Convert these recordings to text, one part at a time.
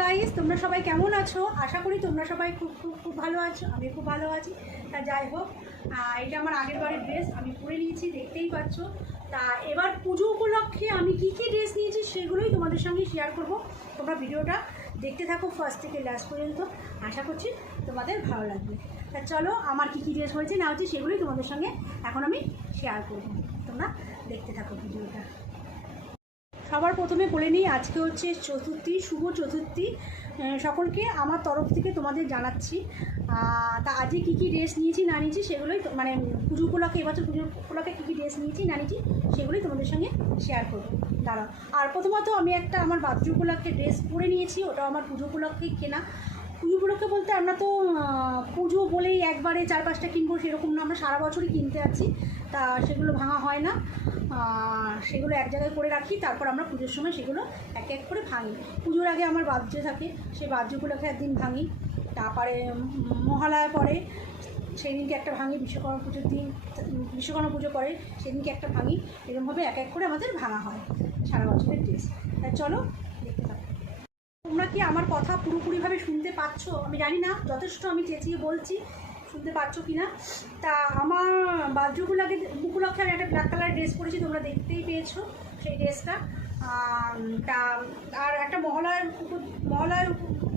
Guys তোমরা সবাই কেমন আছো? আশা করি তোমরা সবাই খুব খুব খুব ভালো আছো। আমি খুব ভালো আছি। তা যাই হোক এটা আমার আগের বারের ড্রেস আমি পরে নিয়েছি, দেখতেই পাচ্ছ। তা এবার পুজো উপলক্ষে আমি কী কী ড্রেস নিয়েছি সেগুলোই তোমাদের সঙ্গে শেয়ার করব। তোমরা ভিডিওটা দেখতে থাকো ফার্স্ট থেকে লাস্ট পর্যন্ত। আশা করছি তোমাদের ভালো লাগবে। তা চলো, আমার কী কী ড্রেস হয়েছে না হচ্ছে সেগুলোই তোমাদের সঙ্গে এখন আমি শেয়ার করব। তোমরা দেখতে থাকো ভিডিওটা। সবার প্রথমে বলে নিই, আজকে হচ্ছে চতুর্থী, শুভ চতুর্থী। সকলকে আমার তরফ থেকে তোমাদের জানাচ্ছি। তা আজকে কী কী ড্রেস নিয়েছি, না নিয়েছি, সেগুলোই মানে পুজো উপলক্ষে, এবছর পুজো উপলক্ষে কী কী ড্রেস নিয়েছি, না নিয়েছি, সেগুলোই তোমাদের সঙ্গে শেয়ার করব। দাঁড়াও। আর প্রথমত আমি একটা আমার বাদ্য উপলক্ষে ড্রেস পরে নিয়েছি ওটা আমার পুজো উপলক্ষে কেনা। পুজো উপলক্ষে বলতে আমরা তো পুজো বলেই একবারে চার পাঁচটা কিনবো, সেরকম না, আমরা সারা বছরই কিনতে আছি। তা সেগুলো ভাঙা হয় না। সেগুলো এক জায়গায় করে রাখি, তারপর আমরা পুজোর সময় সেগুলো এক এক করে ভাঙি। পুজোর আগে আমার বাদ্য থাকে, সেই বাদ্য উপলক্ষে একদিন ভাঙি। তারপরে মহালয়া পরে সেই দিনকে একটা ভাঙি, বিশ্বকর্মা পুজোর দিন, বিশ্বকর্মা পুজো পরে সেদিনকে একটা ভাঙি। এরকমভাবে এক এক করে আমাদের ভাঙা হয় সারা বছরের ড্রেস। তা চলো, দেখতে থাকো। তোমরা কি আমার কথা পুরোপুরিভাবে শুনতে পাচ্ছ? আমি জানি না, যথেষ্ট আমি চেঁচিয়ে বলছি। শুনতে পাচ্ছ কি না তা আমার বাদ্যগুলোকে উপলক্ষে আমি একটা ব্ল্যাক কালার ড্রেস পরেছি, তোমরা দেখতেই পেয়েছ সেই ড্রেসটা তা, আর একটা মহালয়ার উপ-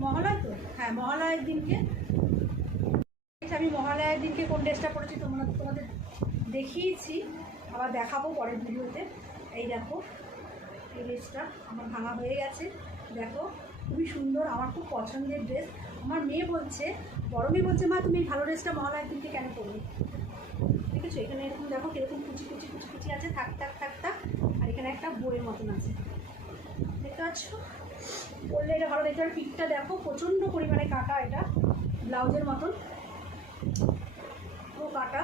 মহালয় তো? হ্যাঁ মহালয়ের দিনকে। আমি মহালয়ার দিনকে কোন ড্রেসটা পরেছি তোমরা, তোমাদের দেখিয়েছি। আবার দেখাবো পরের ভিডিওতে। এই দেখো, এই ড্রেসটা আমার ভাঙা হয়ে গেছে। দেখো, খুবই সুন্দর, আমার খুব পছন্দের ড্রেস আমার মেয়ে বলছে, বড় মেয়ে বলছে, মা, তুমি ভালো ড্রেসটা মহালয়ার দিনকে কেন করবে ঠিক আছে এখানে এরকম দেখো কীরকম কুচি কুচি কুচি কুচি আছে, থাক থাক থাক থাক। আর এখানে একটা বইয়ের মতন আছে। দেখতে পাচ্ছ? পরলে এটা ভালো, দেখতে পারো পিকটা দেখো, প্রচণ্ড পরিমাণে কাটা এটা, ব্লাউজের মতন। ও কাটা।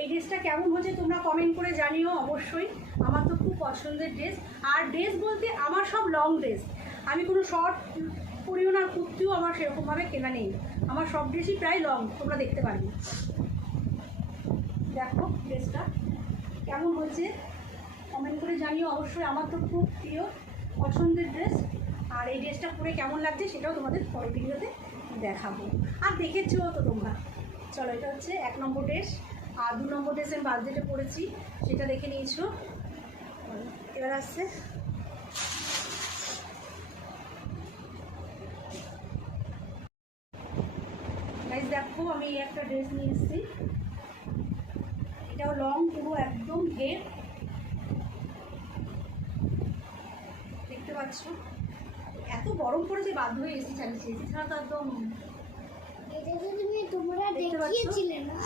এই ড্রেসটা কেমন হচ্ছে তোমরা কমেন্ট করে জানিও অবশ্যই। আমার তো খুব পছন্দের ড্রেস। আর ড্রেস বলতে আমার সব লং ড্রেস আমি কোনো শর্ট পরিও না, কুর্তিও আমার সেরকমভাবে কেনা নেই। আমার সব ড্রেসই প্রায় লং, তোমরা দেখতে পারবে। দেখো ড্রেসটা, কেমন হচ্ছে কমেন্ট করে জানিও, অবশ্যই আমার তো খুব প্রিয়, পছন্দের ড্রেস। আর এই ড্রেসটা পরে কেমন লাগছে সেটাও তোমাদের পরের ভিডিওতে দেখাবো। আর দেখেছ তো তোমরা। চলো, এটা হচ্ছে এক নম্বর ড্রেস। আর দু নম্বর ড্রেস আমি যেটা পরেছি, সেটা দেখে নিয়েছো। এবার আসছে গাইজ দেখো আমি এই একটা ড্রেস নিয়ে এসেছি। এটাও লং পুরো একদম ঘের দেখতে পাচ্ছ? এত গরম পড়েছে বাধ্য হয়ে এসি চালিয়েছি এসি ছাড়া তো একদম এটা তো তুমি তোমরা দেখতে পাচ্ছ? দেখিয়েছিলে না।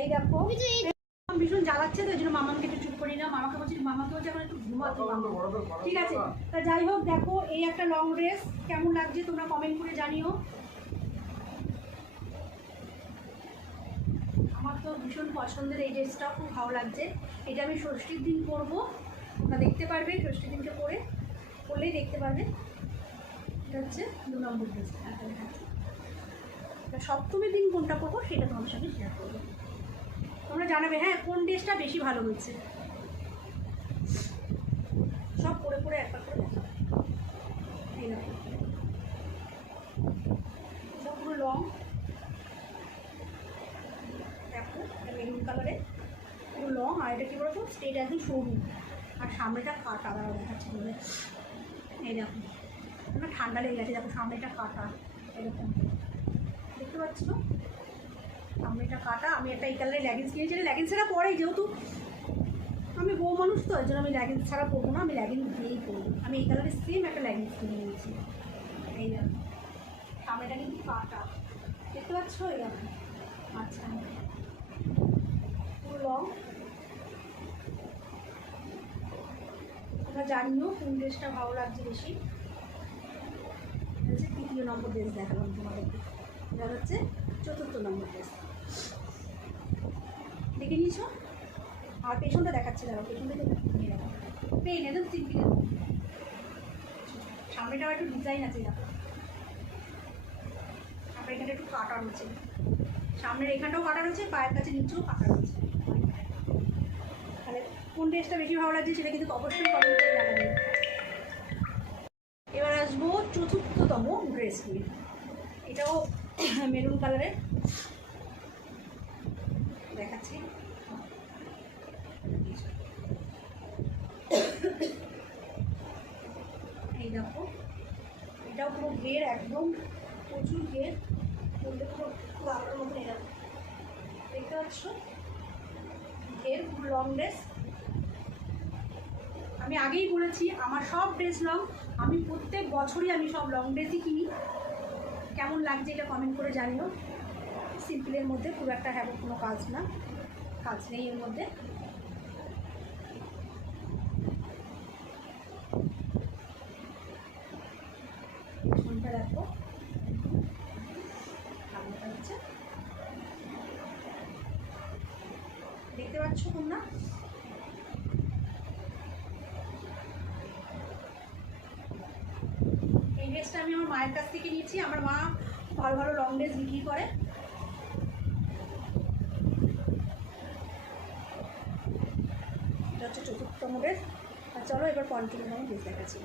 এই দেখো। আমি তো এই আমার ভীষণ জ্বালাচ্ছে তো এই জন্য মামাকে একটু চুপ করি না মামাকে বলছি মামাকে বলছি এখন একটু ঘুমাতে ঠিক আছে। তা যাই হোক দেখো এই একটা লং ড্রেস কেমন লাগছে তোমরা কমেন্ট করে জানিও আমার তো ভীষণ পছন্দের এই ড্রেসটাও খুব ভালো লাগছে। এটা আমি ষষ্ঠীর দিন পরবো। তোমরা দেখতে পারবে, ষষ্ঠীর দিনকে পরে পরলেই দেখতে পারবে। এটা হচ্ছে দু নম্বর ড্রেস সপ্তমীর দিন কোনটা পরবো সেটা তোমার সঙ্গে শেয়ার করব। তোমরা জানাবে হ্যাঁ কোন ড্রেসটা বেশি ভালো হয়েছে সব পরে পরে একবার করে দেখাবে এই দেখো সব পুরো লং দেখো মেরুন কালারে পুরো লং আর এটা একদম সরু। আর সামনেটা কাটা দাঁড়া দেখাচ্ছে বলে, এই দেখো, আমার ঠান্ডা লেগে গেছে, দেখো সামনেটা কাটা, এরকম। দেখতে পাচ্ছ? সামনেটা কাটা, আমি একটা এই কালারের লেগিংস কিনেছি লেগিংস ছাড়া পরে যেহেতু আমি বউ মানুষ তো এই জন্য আমি লেগিংস ছাড়া পরবো না, আমি লেগিংস দিয়েই পরবো। আমি এই কালারের সেম একটা লেগিংস কিনে নিয়েছি। এই দেখো, সামনেটা কিন্তু কাটা। দেখতে পাচ্ছ? এই আচ্ছা পুরো লং তোমরা জানিও কোন ড্রেসটা ভালো লাগছে বেশি। হচ্ছে তৃতীয় নম্বর ড্রেস দেখালাম তোমাদেরকে। এটা হচ্ছে চতুর্থ নম্বর ড্রেস। দেখে নিয়েছো? আর পেছনটা দেখাচ্ছে দেখো পেছনটা দেখো পেন একদম সিম্পল সামনেটা একটু ডিজাইন আছে, দেখো। সামনে এখানে একটু কাটা রয়েছে সামনের এখানটাও কাটা রয়েছে পায়ের কাছে নিচেও কাটা রয়েছে কোন ড্রেসটা বেশি ভালো লাগছে সেটা কিন্তু অবশ্যই কমেন্ট করে জানাবেন। এবার আসব চতুর্থতম ড্রেস নিয়ে। এটাও মেরুন কালারের দেখাচ্ছি। এই দেখো, এটাও পুরো ঘের একদম, প্রচুর ঘের। বললে পুরো লাগানোর মতন এরকম দেখতে পাচ্ছ? ঘের লং ড্রেস আমি আগেই বলেছি, আমার সব ড্রেস লং আমি প্রত্যেক বছরই আমি সব লং ড্রেসই কিনি। কেমন লাগছে এটা কমেন্ট করে জানিও। সিম্পলের মধ্যে খুব একটা হ্যাভ কোনো কাজ না, কাজ নেই এর মধ্যে। দেখতে পাচ্ছ তোমরা এই ড্রেসটা আমি আমার মায়ের কাছ থেকে নিয়েছি আমার মা ভালো ভালো লং ড্রেস বিক্রি করে। এটা হচ্ছে চতুর্থতম ড্রেস। আর চলো এবার পঞ্চমতম ড্রেস দেখাচ্ছি।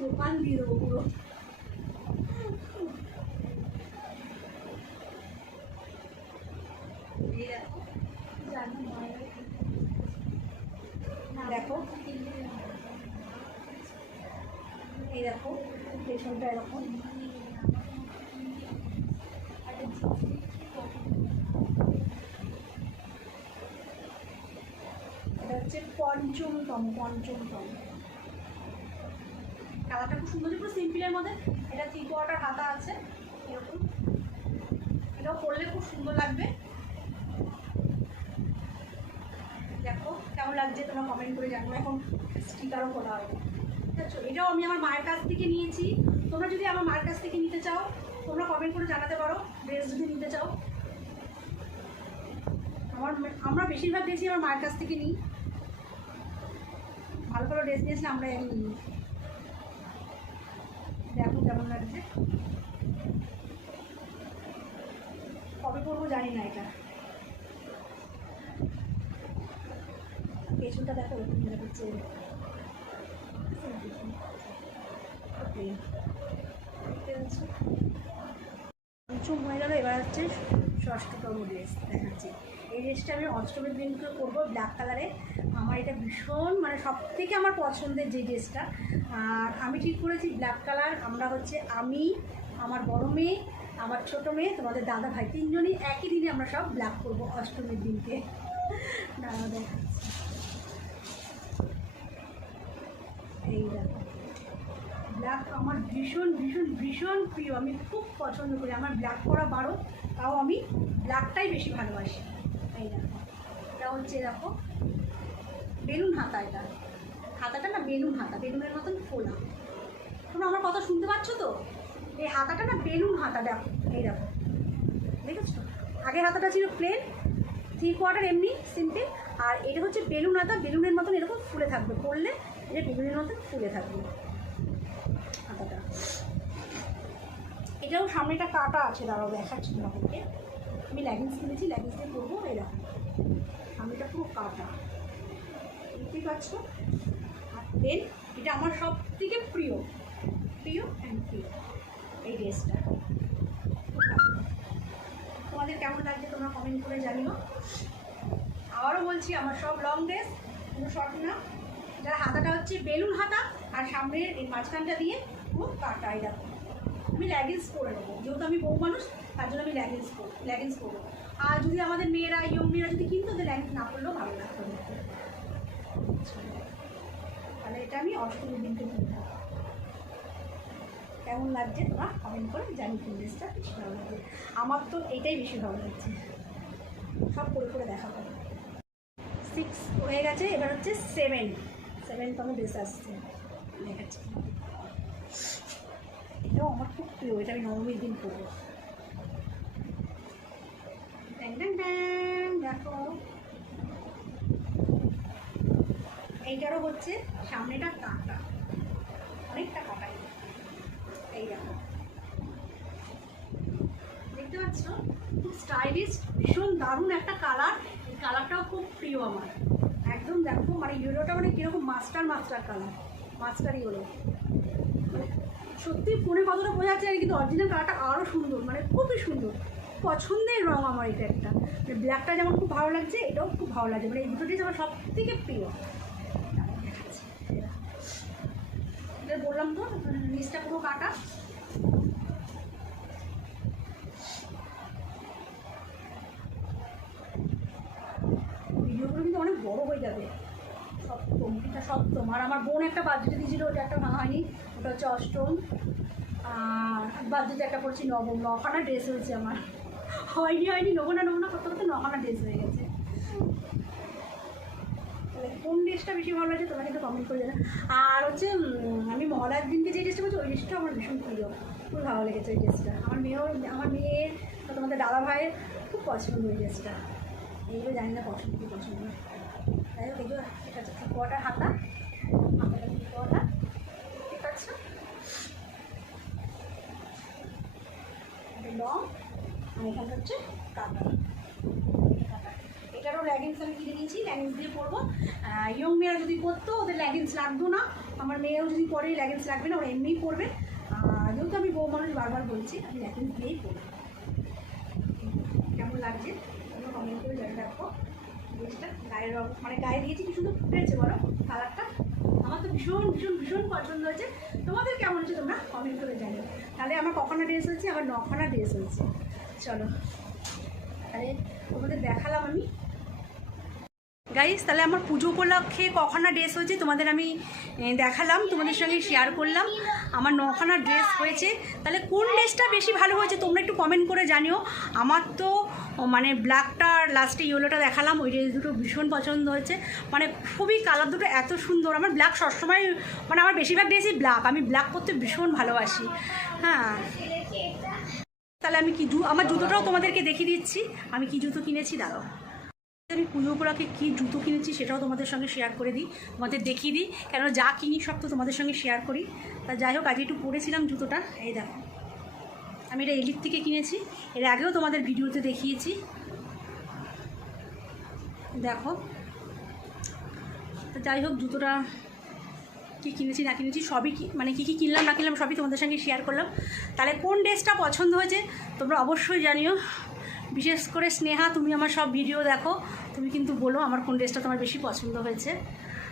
দোকান দিয়ে দেবো পুরো এই দেখো জানি মায়ের দেখো এই দেখো পেছনটা এরকম এটা হচ্ছে পঞ্চমতম পঞ্চমতম। কালারটা খুব সুন্দর, পুরো সিম্পলের মধ্যে। এটা থ্রি কোয়ার্টার হাতা আছে, এরকম। এটাও পরলে খুব সুন্দর লাগবে। দেখো, কেমন লাগছে তোমরা কমেন্ট করে জানো এখন স্টিকারও করা হবে। এটাও আমি আমার মায়ের কাছ থেকে নিয়েছি। তোমরা যদি আমার মায়ের কাছ থেকে নিতে চাও, তোমরা কমেন্ট করে জানাতে পারো। ড্রেস যদি নিতে চাও। আমার আমরা বেশিরভাগ ড্রেসই আমার মায়ের কাছ থেকে নিই। ভালো ভালো ড্রেস নিয়েছিলে আমরা দেখো কেমন লাগছে। কবে করব জানি না এটা। পেছনটা দেখো মনে হচ্ছে? পঞ্চম হয়ে গেল, এবার হচ্ছে ষষ্ঠতম ড্রেস দেখাচ্ছি। এই ড্রেসটা আমি অষ্টমীর দিনকে করব ব্ল্যাক কালারে আমার এটা ভীষণ মানে সব থেকে আমার পছন্দের যে ড্রেসটা আর আমি ঠিক করেছি ব্ল্যাক কালার আমরা হচ্ছে আমি, আমার বড় মেয়ে, আমার ছোটো মেয়ে, তোমাদের দাদা ভাই, তিনজনই একই দিনে আমরা সব ব্ল্যাক করব অষ্টমীর দিনকে। দেখাচ্ছি। এই ব্ল্যাক আমার ভীষণ ভীষণ ভীষণ প্রিয়। আমি খুব পছন্দ করি। আমার ব্ল্যাক করা বারো, তাও আমি ব্ল্যাকটাই বেশি ভালোবাসি। হচ্ছে দেখো, বেলুন হাতা এটা। হাতাটা না বেলুন হাতা, বেলুনের মতন ফোলা তোমরা আমার কথা শুনতে পাচ্ছ তো? এই হাতাটা না বেলুন হাতা, দেখো, এই দেখো। দেখেছ? আগের হাতাটা ছিল প্লেন থ্রি কোয়ার্টার এমনি সিম্পল আর এটা হচ্ছে বেলুন হাতা, বেলুনের মতন এরকম ফুলে থাকবে। পড়লে এটা বেলুনের মতন ফুলে থাকবে হাতাটা। এটাও সামনেটা কাটা আছে, দাঁড়াও, দেখাচ্ছি তোমাদেরকে। আমি লেগিংস কিনেছি লেগিংস করব এরকম সামনেটা পুরো কাটা। বুঝতেই পারছ? আর দেন এটা আমার সব থেকে প্রিয় প্রিয় অ্যান্ড প্রিয় এই ড্রেসটা। তোমাদের কেমন লাগছে তোমরা কমেন্ট করে জানিও। আবারও বলছি, আমার সব লং ড্রেস কোনো শর্ট না। যার হাতাটা হচ্ছে বেলুন হাতা, আর সামনের এই মাঝখানটা দিয়ে পুরো কাটা দেখো। আমি ল্যাগিংস করে নেব। যেহেতু আমি বউ মানুষ, তার জন্য আমি ল্যাগিংস করব ল্যাগিংস করব আর যদি আমাদের মেয়েরা ইয়ং মেয়েরা যদি কিনতো ল্যাগিংস না করলেও ভালো লাগতো। তাহলে এটা আমি অষ্টমীর দিনকে কিনবো কেমন লাগছে তোমরা কমেন্ট করে জানি ড্রেসটা বেশি ভালো লাগছে আমার তো এইটাই বেশি ভালো লাগছে। সব করে করে দেখা দেখাবো সিক্স হয়ে গেছে, এবার হচ্ছে সেভেন সেভেন সেভেনতম ড্রেস আসছে। দেখাচ্ছি। এটাও আমার খুব প্রিয়, এটা আমি নবমীর দিন করব এইটারও হচ্ছে সামনেটা কাঁটা। অনেকটা কাটাই এই দেখো। দেখতে পাচ্ছ? খুব স্টাইলিশ ভীষণ দারুণ একটা কালার এই কালারটাও খুব প্রিয় আমার। একদম দেখো মানে ইয়েলোটা মানে কীরকম mustard mustard colour mustard yellow মানে সত্যি ফোনে কতটা বোঝা যাচ্ছে কিন্তু অরিজিনাল কালারটা আরও সুন্দর মানে খুবই সুন্দর। পছন্দের রঙ আমার এটা একটা। মানে ব্ল্যাকটা যেমন খুব ভালো লাগছে, এটাও খুব ভালো লাগছে। মানে এই দুটো ড্রেস আমার সব থেকে প্রিয় এটা বললাম তো, নিচটা পুরো কাটা। ভিডিওগুলো কিন্তু অনেক বড় হয়ে যাবে। সপ্তম, এটা সপ্তম। আর আমার বোন একটা বার্থডে দিয়েছিল, ওটা একটা ভাঙা হয়নি ওটা হচ্ছে অষ্টম। আর বার্থডেতে একটা পড়ছি নবম। নখানা ড্রেস হয়েছে আমার। হয়নি হয়নি নবনা নবনা করতে করতে নখানা ড্রেস হয়ে গেছে। কোন ড্রেসটা বেশি ভালো লাগছে তোমরা কিন্তু কমেন্ট করে আর হচ্ছে আমি মহালয়ার দিনকে যে ড্রেসটা করছি ওই ড্রেসটা আমার ভীষণ প্রিয়। খুব ভালো লেগেছে ওই ড্রেসটা। আমার মেয়েও, আমার মেয়ের তোমাদের দাদা ভাইয়ের খুব পছন্দ ওই ড্রেসটা। এইগুলো জানি না পছন্দ কি পছন্দ। যাই হোক এগুলো এটা হচ্ছে কটা হাতা। হাতাটা কটা ঠিক আছে? লং, আর এখানটা হচ্ছে কাটা। এটারও ল্যাগিংস আমি কিনে নিয়েছি ল্যাগিংস দিয়ে পরবো। ইয়ং মেয়েরা যদি পরতো, ওদের ল্যাগিংস লাগতো না। আমার মেয়েও যদি পরে ল্যাগিংস লাগবে না, ওরা এমনিই পরবে। যেহেতু আমি বউ মানুষ, বারবার বলছি, আমি ল্যাগিংস দিয়েই পরবো। কেমন লাগছে? কমেন্ট করে জানিয়ে রাখব ড্রেসটা গায়ের রং মানে গায়ে দিয়েছি কি সুন্দর ফুটেছে বলো? কালারটা? আমার তো ভীষণ ভীষণ ভীষণ পছন্দ হয়েছে। তোমাদের কেমন হচ্ছে তোমরা কমেন্ট করে জানিও। তাহলে আমার কখনো ড্রেস হয়েছে, আমার নখানা ড্রেস হয়েছে। চলো। তাহলে তোমাদের দেখালাম আমি। গাইস তাহলে আমার পুজো উপলক্ষে কখানা ড্রেস হয়েছে, তোমাদের আমি দেখালাম, তোমাদের সঙ্গে শেয়ার করলাম। আমার নখানা ড্রেস হয়েছে। তাহলে কোন ড্রেসটা বেশি ভালো হয়েছে তোমরা একটু কমেন্ট করে জানিও। আমার তো মানে ব্ল্যাকটা লাস্টে ইয়েলোটা দেখালাম, ওই ড্রেস দুটো ভীষণ পছন্দ হয়েছে। মানে খুবই কালার দুটো এত সুন্দর। আমার ব্ল্যাক সবসময় মানে আমার বেশিরভাগ ড্রেসই ব্ল্যাক আমি ব্ল্যাক করতে ভীষণ ভালোবাসি। হ্যাঁ। তাহলে আমি কি আমার জুতোটাও তোমাদেরকে দেখিয়ে দিচ্ছি। আমি কি জুতো কিনেছি? দাঁড়াও। আমি উপলক্ষে কী জুতো কিনেছি সেটাও তোমাদের সঙ্গে শেয়ার করে দিই, তোমাদের দেখিয়ে দিই কেন যা কিনি সব তো তোমাদের সঙ্গে শেয়ার করি। তা যাই হোক, আজকে একটু পরেছিলাম জুতোটা, এই দেখো। আমি এটা এলিট থেকে কিনেছি, এর আগেও তোমাদের ভিডিওতে দেখিয়েছি। দেখো। তো যাই হোক, জুতোটা কী কিনেছি, না কিনেছি, সবই কি মানে কী কী কিনলাম, না কিনলাম, সবই তোমাদের সঙ্গে শেয়ার করলাম। তাহলে কোন ড্রেসটা পছন্দ হয়েছে, তোমরা অবশ্যই জানিও। বিশেষ করে স্নেহা, তুমি আমার সব ভিডিও দেখো। তুমি কিন্তু বলো আমার কোন ড্রেসটা তোমার বেশি পছন্দ হয়েছে।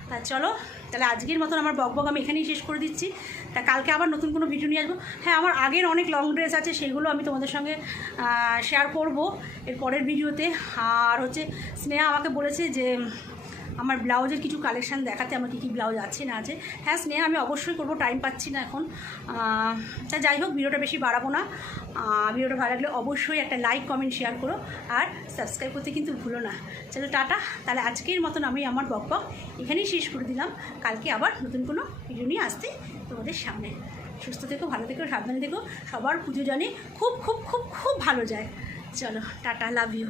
তা চলো, তাহলে আজকের মতন আমার বকবক বক আমি এখানেই শেষ করে দিচ্ছি। তা কালকে আবার নতুন কোনো ভিডিও নিয়ে আসব। হ্যাঁ আমার আগের অনেক লং ড্রেস আছে, সেগুলো আমি তোমাদের সঙ্গে শেয়ার করব এর পরের ভিডিওতে আর হচ্ছে, স্নেহা আমাকে বলেছে যে আমার ব্লাউজের কিছু কালেকশান দেখাতে আমার কী কী ব্লাউজ আছে, না আছে। হ্যাঁ স্নেহা, আমি অবশ্যই করব টাইম পাচ্ছি না এখন। তা যাই হোক, ভিডিওটা বেশি বাড়াবো না। ভিডিওটা ভালো লাগলে অবশ্যই একটা লাইক কমেন্ট শেয়ার করো। আর সাবস্ক্রাইব করতে কিন্তু ভুলো না। চলো, টাটা। তাহলে আজকের মতন আমি আমার বক এখানেই শেষ করে দিলাম। কালকে আবার নতুন কোনো ভিডিও নিয়ে আসতে তোমাদের সামনে। সুস্থ থেকো, ভালো থেকো, সাবধানে থেকো। সবার পুজো জানে খুব খুব খুব খুব ভালো যায়। চলো, টাটা লাভ ইউ